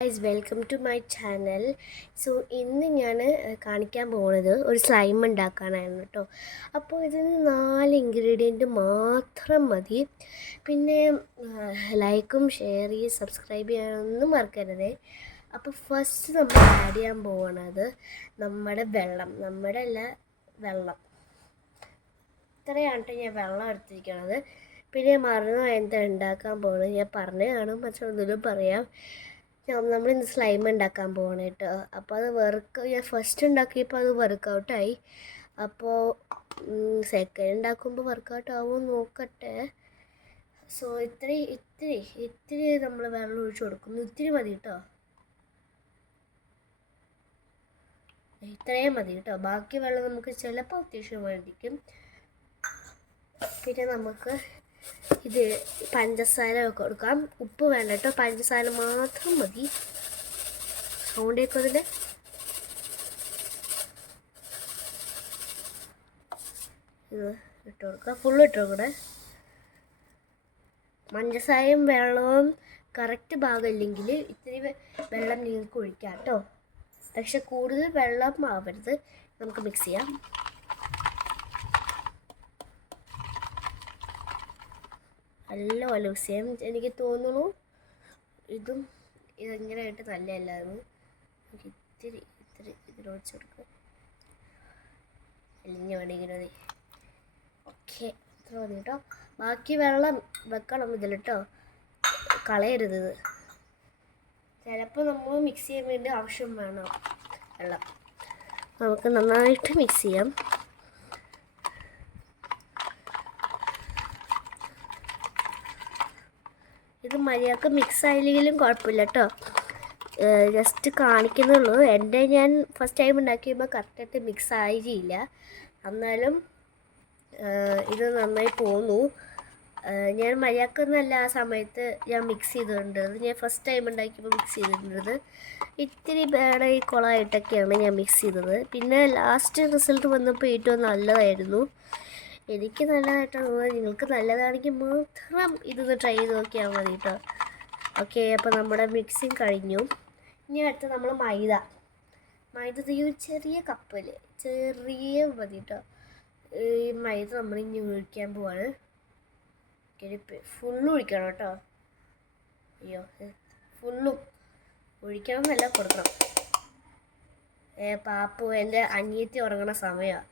Guys welcome to my channel. So ഇന്ന് ഞാൻ കാണിക്കാൻ പോകുന്നത് ഒരു സ്ലൈം ഉണ്ടാക്കാനായിരുന്നു കേട്ടോ. അപ്പോൾ ഇതിന് 4 ഇൻഗ്രീഡിയൻറ്റ് മാത്രം മതി. പിന്നെ ലൈക്കും ഷെയർ ചെയ്ത് സബ്സ്ക്രൈബ് ചെയ്യാനൊന്നും മറക്കരുതേ. അപ്പോൾ ഫസ്റ്റ് നമ്മൾ ആഡ് ചെയ്യാൻ പോകുന്നത് നമ്മുടെ വെള്ളം ഇത്രയാണ് കേട്ടോ ഞാൻ വെള്ളം എടുത്തിരിക്കണത്. പിന്നെ മറന്നു എന്താ ഉണ്ടാക്കാൻ പോകുന്നത് ഞാൻ പറഞ്ഞു കാണും, പക്ഷെ ഒന്നിലും പറയാം. നമ്മളിന്ന് സ്ലൈം ഉണ്ടാക്കാൻ പോകണം കേട്ടോ. അപ്പോൾ അത് ഞാൻ ഫസ്റ്റ് ഉണ്ടാക്കിയപ്പോൾ അത് വർക്കൗട്ടായി. അപ്പോൾ സെക്കൻഡ് ഉണ്ടാക്കുമ്പോൾ വർക്കൗട്ട് ആവുമെന്ന് നോക്കട്ടെ. സോ ഇത്തിരി നമ്മൾ വെള്ളം ഒഴിച്ച് കൊടുക്കുന്നു. ഇത്തിരി മതി കേട്ടോ, ഇത്രയും മതി കേട്ടോ. ബാക്കി വെള്ളം നമുക്ക് ചിലപ്പോൾ അത്യാവശ്യം വേണ്ടിക്കും. പിന്നെ നമുക്ക് ഇത് പഞ്ചസാര കൊടുക്കാം. ഉപ്പ് വേണ്ട കേട്ടോ, പഞ്ചസാര മാത്രം മതി. സൗണ്ടേക്കും അതിൽ ഇത് ഇട്ട് കൊടുക്കാം. ഫുള്ള് ഇട്ടോ കൂടെ. പഞ്ചസാരയും വെള്ളവും കറക്റ്റ് ഭാഗമില്ലെങ്കിൽ ഇത്തിരി വെള്ളം നിങ്ങൾക്ക് ഒഴിക്കാം കേട്ടോ. പക്ഷെ കൂടുതൽ വെള്ളം ആവരുത്. നമുക്ക് മിക്സ് ചെയ്യാം. നല്ലപോലെ മിക്സ് ചെയ്യാം. എനിക്ക് തോന്നുന്നു ഇതെങ്ങനെയായിട്ട് നല്ലതല്ലായിരുന്നു. നമുക്ക് ഇത്തിരി ഇതിലൊഴിച്ച് കൊടുക്കുക. എലിഞ്ഞ് വേണമെങ്കിൽ മതി. ഓക്കെ, ഇത്ര മതി കേട്ടോ. ബാക്കി വെള്ളം വെക്കണം ഇതിൽ കേട്ടോ, കളയരുത്. ഇത് ചിലപ്പോൾ നമ്മൾ മിക്സ് ചെയ്യാൻ വേണ്ടി ആവശ്യം വേണം വെള്ളം. നമുക്ക് നന്നായിട്ട് മിക്സ് ചെയ്യാം. ഇത് മര്യാദക്ക് മിക്സ് ആയില്ലെങ്കിലും കുഴപ്പമില്ല കേട്ടോ, ജസ്റ്റ് കാണിക്കുന്നുള്ളൂ. ഞാൻ ഫസ്റ്റ് ടൈം ഉണ്ടാക്കിയപ്പോൾ കറക്റ്റായിട്ട് മിക്സ് ആയില്ല. എന്നാലും ഇത് നന്നായി പോന്നു. ഞാൻ മര്യാദക്കൊന്നല്ല ആ സമയത്ത് ഞാൻ മിക്സ് ചെയ്തിട്ടുണ്ടത്. ഞാൻ ഫസ്റ്റ് ടൈം ഉണ്ടാക്കിയപ്പോൾ മിക്സ് ചെയ്തിട്ടുണ്ടത്. ഇത്തിരി വേറെ ഈ കുളമായിട്ടൊക്കെയാണ് ഞാൻ മിക്സ് ചെയ്തത്. പിന്നെ ലാസ്റ്റ് റിസൾട്ട് വന്നപ്പോൾ ഏറ്റവും നല്ലതായിരുന്നു. എനിക്ക് നല്ലതായിട്ടാണ് തോന്നുന്നത്. നിങ്ങൾക്ക് നല്ലതാണെങ്കിൽ മാത്രം ഇതൊന്ന് ട്രൈ ചെയ്ത് നോക്കിയാൽ മതി കേട്ടോ. ഓക്കെ, അപ്പോൾ നമ്മുടെ മിക്സിങ് കഴിഞ്ഞു. ഇനി അടുത്ത് നമ്മൾ മൈദ ഈ ഒരു ചെറിയ കപ്പിൽ മതി കേട്ടോ. ഈ മൈദ നമ്മൾ ഇനി ഒഴിക്കാൻ പോവാണ്. ഫുള്ളും ഒഴിക്കണം കേട്ടോ. അയ്യോ, ഫുള്ളും ഒഴിക്കണം എന്നല്ല, കൊടുക്കണം. പാപ്പു എൻ്റെ അനിയത്തി ഉറങ്ങണ സമയമാണ്.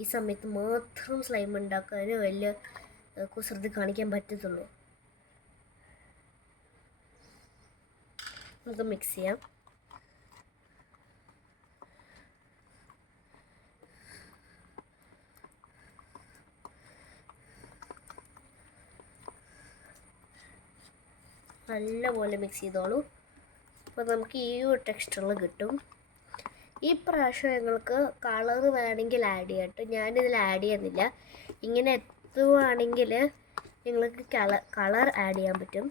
ഈ സമയത്ത് മാത്രം സ്ലൈം ഉണ്ടാക്കാൻ വലിയ കുസൃതി കാണിക്കാൻ പറ്റത്തുള്ളൂ. നമുക്ക് മിക്സ് ചെയ്യാം. നല്ലപോലെ മിക്സ് ചെയ്തോളൂ. അപ്പോൾ നമുക്ക് ഈ ഒരു ടെക്സ്ചറിൽ കിട്ടും. ഈ പ്രാവശ്യം ഞങ്ങൾക്ക് കളർ വേണമെങ്കിൽ ആഡ് ചെയ്യാം കേട്ടോ. ഞാനിതിൽ ആഡ് ചെയ്യുന്നില്ല. ഇങ്ങനെ എത്തുവാണെങ്കിൽ നിങ്ങൾക്ക് കളർ ആഡ് ചെയ്യാൻ പറ്റും.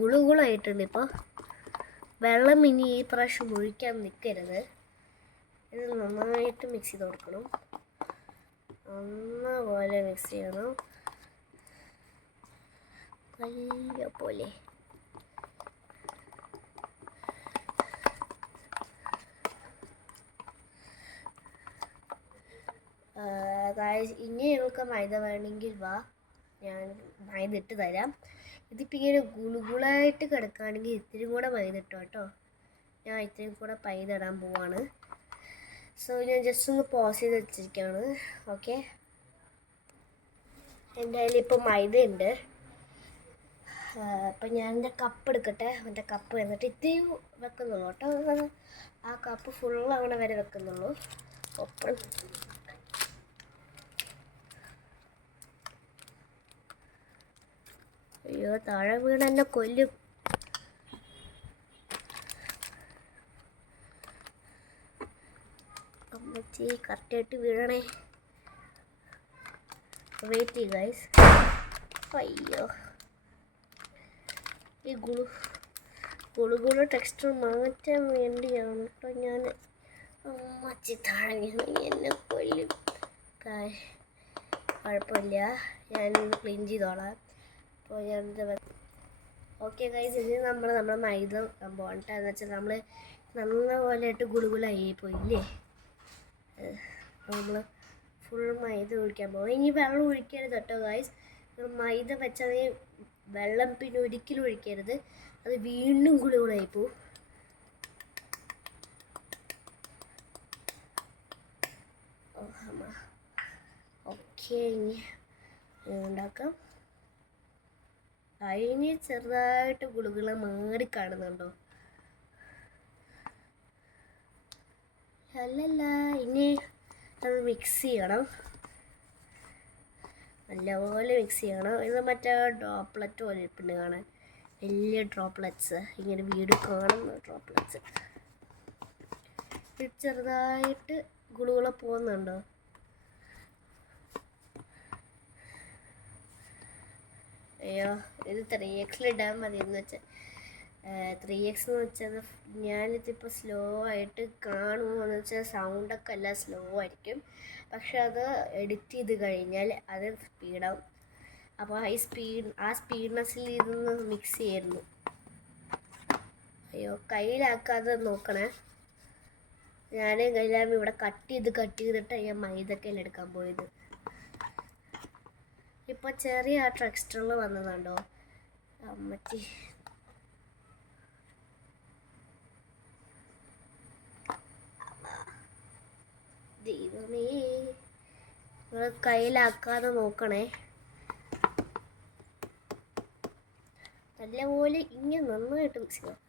ഗുളുഗുളായിട്ടുണ്ട്. ഇപ്പോൾ വെള്ളം ഇനി ഈ പ്രാവശ്യം ഒഴിക്കാൻ നിൽക്കരുത്. ഇത് നന്നായിട്ട് മിക്സ് ചെയ്ത് കൊടുക്കണം. നല്ലപോലെ മിക്സ് ചെയ്യണം, നല്ല പോലെ. ഇനി നിങ്ങൾക്ക് മൈദ വേണമെങ്കിൽ വാ, ഞാൻ മൈദ ഇട്ട് തരാം. ഇതിപ്പോൾ ഇങ്ങനെ ഗുളുഗുളായിട്ട് കിടക്കുകയാണെങ്കിൽ ഇത്തിരി കൂടെ മൈദ ഇട്ടോ കേട്ടോ. ഞാൻ ഇത്തിരി കൂടെ മൈദ ഇടാൻ പോവാണ്. സോ ഞാൻ ജസ്റ്റ് ഒന്ന് പോസ് ചെയ്ത് വെച്ചിരിക്കുകയാണ്. ഓക്കെ, എൻ്റെ കയ്യിൽ ഇപ്പോൾ മൈദ ഉണ്ട്. അപ്പം ഞാൻ എൻ്റെ കപ്പ് എടുക്കട്ടെ. എൻ്റെ കപ്പ് എന്നിട്ട് ഇത്തിരി വെക്കുന്നുള്ളൂ കേട്ടോ. ആ കപ്പ് ഫുള്ളാവണ വരെ വെക്കുന്നുള്ളൂ. ഒപ്പം അയ്യോ, താഴെ വീണ് എന്നെ കൊല്ലും. അമ്മച്ചി കറക്റ്റായിട്ട് വീഴണേ. വെയിറ്റ് ചെയ്യ് ഗൈസ്. അയ്യോ, ഈ ഗുളുഗുളു ടെക്സ്ചർ മാറ്റാൻ വേണ്ടിയാണ് കേട്ടോ ഞാൻ. അമ്മച്ചി താഴെ എന്നെ കൊല്ലും. കുഴപ്പമില്ല, ഞാൻ ക്ലീൻ ചെയ്തോളാം. അപ്പോൾ ഞാൻ ഓക്കെ ഗൈസ്, ഇനി നമ്മുടെ മൈദ സംഭവം എന്ന് വെച്ചാൽ നമ്മൾ നല്ലപോലെ ഇട്ട് ഗുളുഗുലായി പോയില്ലേ. നമ്മൾ ഫുൾ മൈദ ഒഴിക്കാൻ പോകും. ഇനി വെള്ളം ഒഴിക്കരുത് കേട്ടോ ഗൈസ്. മൈദ വെച്ചാൽ വെള്ളം പിന്നെ ഒരിക്കലും ഒഴിക്കരുത്, അത് വീണ്ടും ഗുളുഗുലായി പോവും. ഓക്കെ, ഇനി ഉണ്ടാക്കാം. അതിന് ചെറുതായിട്ട് ഗുളുഗുള മാറി കാണുന്നുണ്ടോ? അല്ലല്ല, ഇനി അത് മിക്സ് ചെയ്യണം, നല്ലപോലെ മിക്സ് ചെയ്യണം. ഇത് മറ്റേ ഡ്രോപ്ലെറ്റ് പോലെ ഇരിപ്പുണ്ട് കാണാൻ, വലിയ ഡ്രോപ്ലെറ്റ്സ്, ഇങ്ങനെ വീട് കാണുന്ന ഡ്രോപ്ലെറ്റ്സ്. ഇത് ചെറുതായിട്ട് ഗുളുഗുള പോകുന്നുണ്ടോ? അയ്യോ, ഇത് 3x ഇടാൻ മതി എന്ന് വെച്ചാൽ 3x എന്ന് വെച്ചാൽ ഞാനിതിപ്പോൾ സ്ലോ ആയിട്ട് കാണുമെന്ന് വെച്ചാൽ സൗണ്ടൊക്കെ എല്ലാം സ്ലോ ആയിരിക്കും, പക്ഷെ അത് എഡിറ്റ് ചെയ്ത് കഴിഞ്ഞാൽ അത് സ്പീഡാവും. അപ്പോൾ ആ സ്പീഡ്നെസ്സിൽ ഇതൊന്ന് മിക്സ് ചെയ്യായിരുന്നു. അയ്യോ, കയ്യിലാക്കാതെ നോക്കണേ. ഞാൻ എല്ലാം ഇവിടെ കട്ട് ചെയ്തിട്ട് ഞാൻ മൈദക്കയിൽ എടുക്കാൻ പോയത്. ഇപ്പോൾ ചെറിയ ടെക്സ്ചറിൽ വന്നതുണ്ടോ അമ്മച്ചി? ദൈവമേ, നിങ്ങൾ കയ്യിലാക്കാതെ നോക്കണേ. നല്ലപോലെ ഇങ്ങനെ നന്നായിട്ട് മിക്സ് ചെയ്യാം.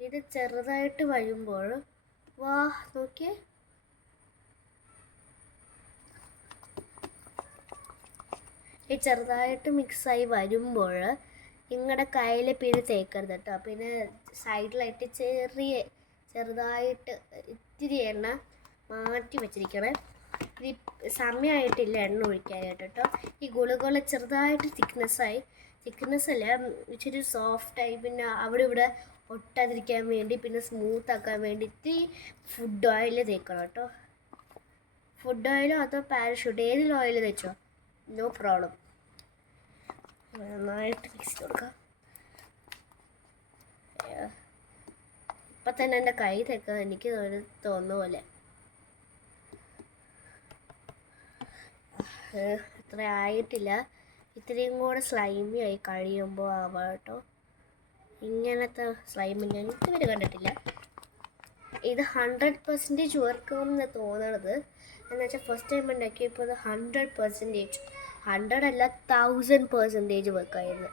ഇത് ചെറുതായിട്ട് വരുമ്പോൾ വാ നോക്കിയേ, ഈ ചെറുതായിട്ട് മിക്സായി വരുമ്പോൾ നിങ്ങളുടെ കയ്യിൽ പിന്നെ തേക്കരുത് കേട്ടോ. പിന്നെ സൈഡിലായിട്ട് ചെറുതായിട്ട് ഇത്തിരി എണ്ണ മാറ്റി വെച്ചിരിക്കണേ. ഇത് സമയമായിട്ടില്ല എണ്ണ ഒഴിക്കാനായിട്ട് കേട്ടോ. ഈ ഗുളുഗുള ചെറുതായിട്ട് തിക്നെസ് അല്ല, ഇച്ചിരി സോഫ്റ്റായി, പിന്നെ അവിടെ ഇവിടെ ഒട്ടാതിരിക്കാൻ വേണ്ടി, പിന്നെ സ്മൂത്ത് ആക്കാൻ വേണ്ടി ഇത്തിരി ഫുഡ് ഓയിൽ തേക്കണം കേട്ടോ. ഫുഡ് ഓയിലോ അതോ പാരഷൂട്ട്, ഏതിൽ ഓയിൽ തേച്ചോ, നോ പ്രോബ്ലം. നന്നായിട്ട് മിക്സ് ചെയ്ത് കൊടുക്കാം. ഇപ്പം തന്നെ എൻ്റെ കൈ തേക്കാൻ എനിക്ക് തോന്നുന്ന പോലെ. ഇത്ര ആയിട്ടില്ല, ഇത്രയും കൂടെ സ്ലൈമി ആയി കഴിയുമ്പോൾ ആവാം കേട്ടോ. ഇങ്ങനത്തെ സ്ലൈമ് ഞാൻ ഇതുവരെ കണ്ടിട്ടില്ല. ഇത് 100% വർക്കാമെന്ന് തോന്നണത്. എന്ന് വെച്ചാൽ ഫസ്റ്റ് ടൈം ഉണ്ടാക്കിയപ്പോൾ ഇത് 100%, 100 അല്ല 1000% വർക്കായിരുന്നു.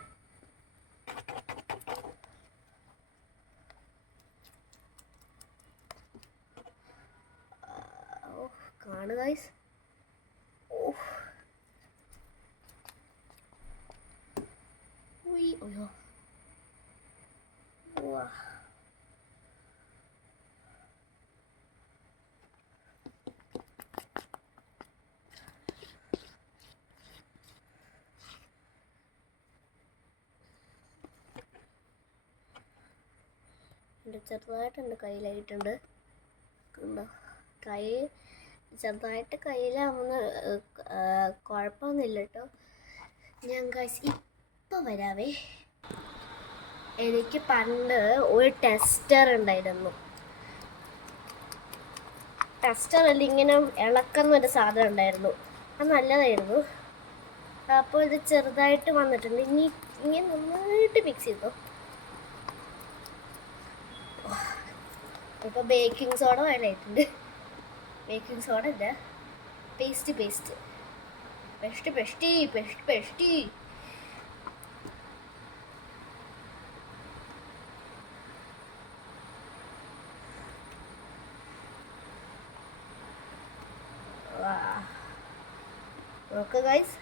കാണുക ഗൈസ്, അയ്യോ വാ. ചെറുതായിട്ട് എൻ്റെ കയ്യിലായിട്ടുണ്ട്. കൈ ചെറുതായിട്ട് കയ്യിലാവുന്ന കുഴപ്പമൊന്നുമില്ല കേട്ടോ. ഞാൻ ഗൈസ് ഇപ്പം വരാവേ. എനിക്ക് പണ്ട് ഒരു ടെസ്റ്റർ ഉണ്ടായിരുന്നു. ടെസ്റ്ററിൽ ഇങ്ങനെ ഇളക്കുന്ന ഒരു സാധനം ഉണ്ടായിരുന്നു, അത് നല്ലതായിരുന്നു. അപ്പോൾ ഇത് ചെറുതായിട്ട് വന്നിട്ടുണ്ട്. ഇങ്ങനെ നന്നായിട്ട് മിക്സ് ചെയ്തു. ഇപ്പോൾ ബേക്കിംഗ് സോഡ വേണമായിട്ടുണ്ട്. ബേക്കിംഗ് സോഡ അല്ല, പേസ്റ്റ്. നോക്ക് ഗൈസ്,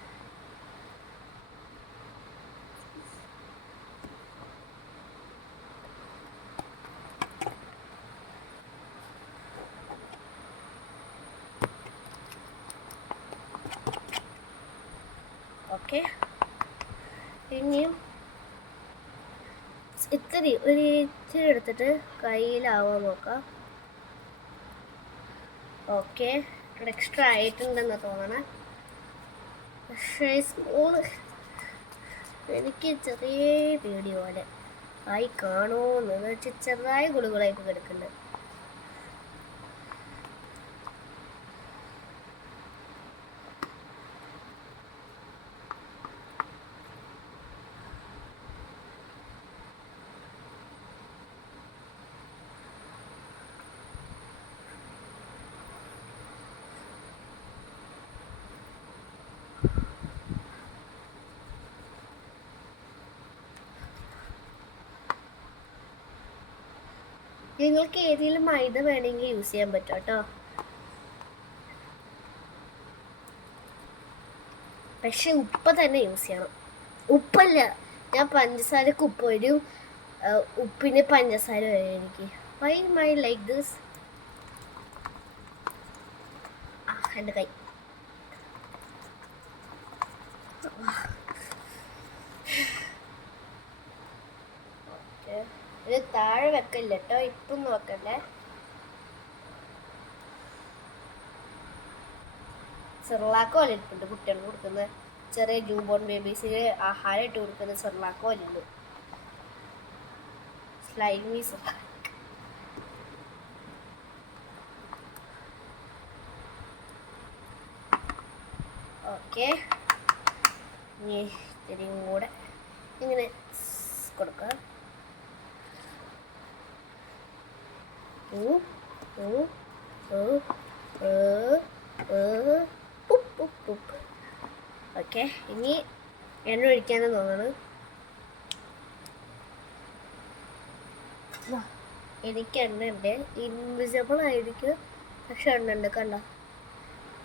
ഓക്കെ. ഇനിയും ഇത്തിരി എടുത്തിട്ട് കയ്യിലാവാൻ നോക്കാം. ഓക്കെ, ഇവിടെ എക്സ്ട്രാ ആയിട്ടുണ്ടെന്ന് തോന്നണേ. പക്ഷേ സ്മോള് എനിക്ക് ചെറിയ പേടി പോലെ ആയി കാണുമോന്ന് വെച്ചാൽ ചെറുതായ ഗുളികളായിട്ട് കിടക്കുന്നുണ്ട്. നിങ്ങൾക്ക് ഏതെങ്കിലും മൈദ വേണമെങ്കിൽ യൂസ് ചെയ്യാൻ പറ്റും കേട്ടോ. പക്ഷെ ഉപ്പ് തന്നെ യൂസ് ചെയ്യണം. ഉപ്പല്ല, ഞാൻ പഞ്ചസാരക്ക് ഉപ്പ് വരും, ഉപ്പിന് പഞ്ചസാര വരും. എനിക്ക് വൈ മൈ ലൈക്ക് ദിസ്. എൻ്റെ കൈ ഇത് താഴെ വെക്കല്ല കേട്ടോ, ഇപ്പം നോക്കണ്ടേ. സെർലാക്കോ ഇട്ടുണ്ട് കുട്ടികൾക്ക് കൊടുക്കുന്ന, ചെറിയ ന്യൂ ബോൺ ബേബീസിന് ആഹാരം ഇട്ട് കൊടുക്കുന്ന സെർലാക്കോ ഉണ്ട്. Slimy Cerelac. ഓക്കെ, ഇനി ഇത്തിരിയും കൂടെ ഇങ്ങനെ കൊടുക്കാം. ഓക്കെ, ഇനി എണ്ണ ഒഴിക്കാനും തോന്നണം. എനിക്ക് എണ്ണ ഉണ്ട്, ഇൻവിസിബിൾ ആയിരിക്കും, പക്ഷെ എണ്ണ ഉണ്ട്. കണ്ട,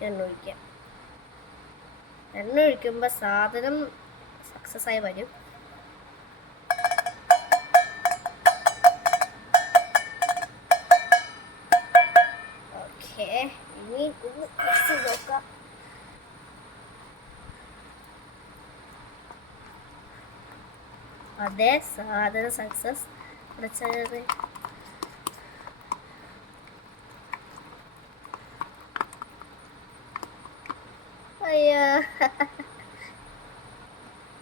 എണ്ണ ഒഴിക്കാം. എണ്ണ ഒഴിക്കുമ്പോൾ സാധനം സക്സസ് ആയി വരും. ഓക്കെ, ഇനി ഒന്ന് മിക്സ് ചെയ്ത് നോക്കാം. അതെ, സാധനം സക്സസ്. അയ്യാ,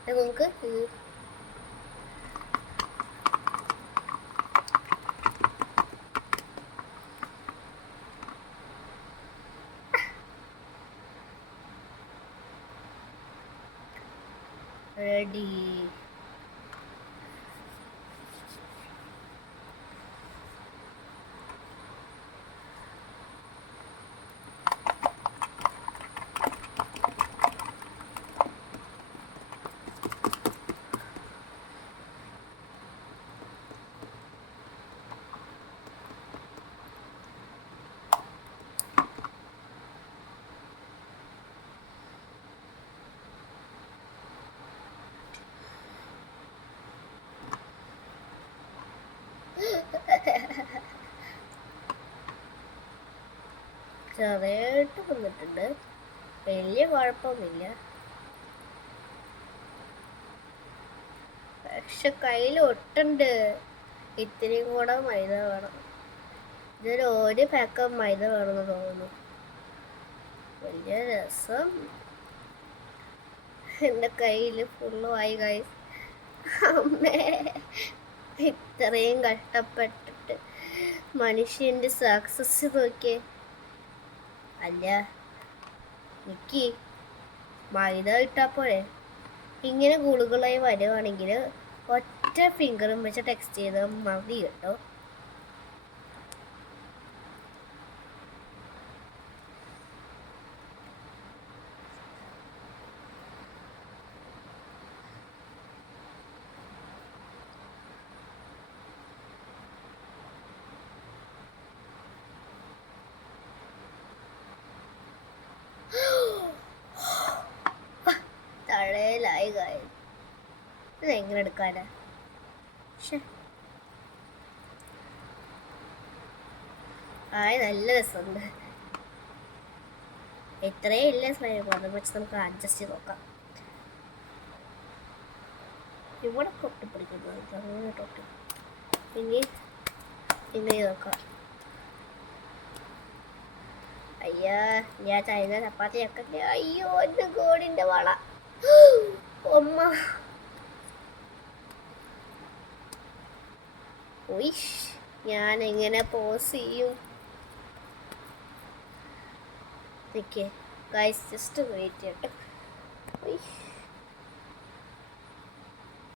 നമുക്ക് റെഡി. ചെറിയായിട്ട് വന്നിട്ടുണ്ട്, വലിയ കുഴപ്പമൊന്നുമില്ല. പക്ഷെ കയ്യിൽ ഒട്ടുണ്ട്. ഇത്തിരിയും കൂടെ മൈദ വേണം. ഇതൊരു ഒരു പാക്ക് മൈദ വേണമെന്ന് തോന്നുന്നു. വലിയ രസം. എൻ്റെ കയ്യിൽ ഫുള്ളുമായി ഗൈസ്. അമ്മേ, ഇത്രയും കഷ്ടപ്പെട്ടിട്ട് മനുഷ്യൻ്റെ സക്സസ് നോക്കിയേ. അല്ല, എനിക്ക് മൈദ ഇട്ടാൽ പോരെ. ഇങ്ങനെ ഗുളുകളായി വരുവാണെങ്കിൽ ഒറ്റ ഫിംഗറും വെച്ച് ടെക്സ്റ്റ് ചെയ്താൽ മതി കേട്ടോ. തഴയിലായി കാര്യം ഇതെങ്ങനെ എടുക്കാനാ? ആയ നല്ല രസമുണ്ട്. ഇത്രയും ഇല്ല സ്ലൈം, അത് വെച്ച് നമുക്ക് അഡ്ജസ്റ്റ് ചെയ്ത് നോക്കാം. ഇവിടെ പൊട്ടിപ്പിടിക്കുന്നത് അങ്ങനെ തൊട്ടി, ഇനി ഇങ്ങനെ നോക്കാം. അയ്യാ ഞാൻ ചൈന ചപ്പാത്തി ആക്കട്ടെ. അയ്യോ എൻ്റെ ഗോഡിൻ്റെ വള. ഒമ്മ ഉയ്ഷ്, ഞാൻ എങ്ങനെ പോസ് ചെയ്യും? നിൽക്കേ ഗൈസ്, ജസ്റ്റ് വെയിറ്റ് ചെയ്യട്ടെ. ഉയ്ഷ്.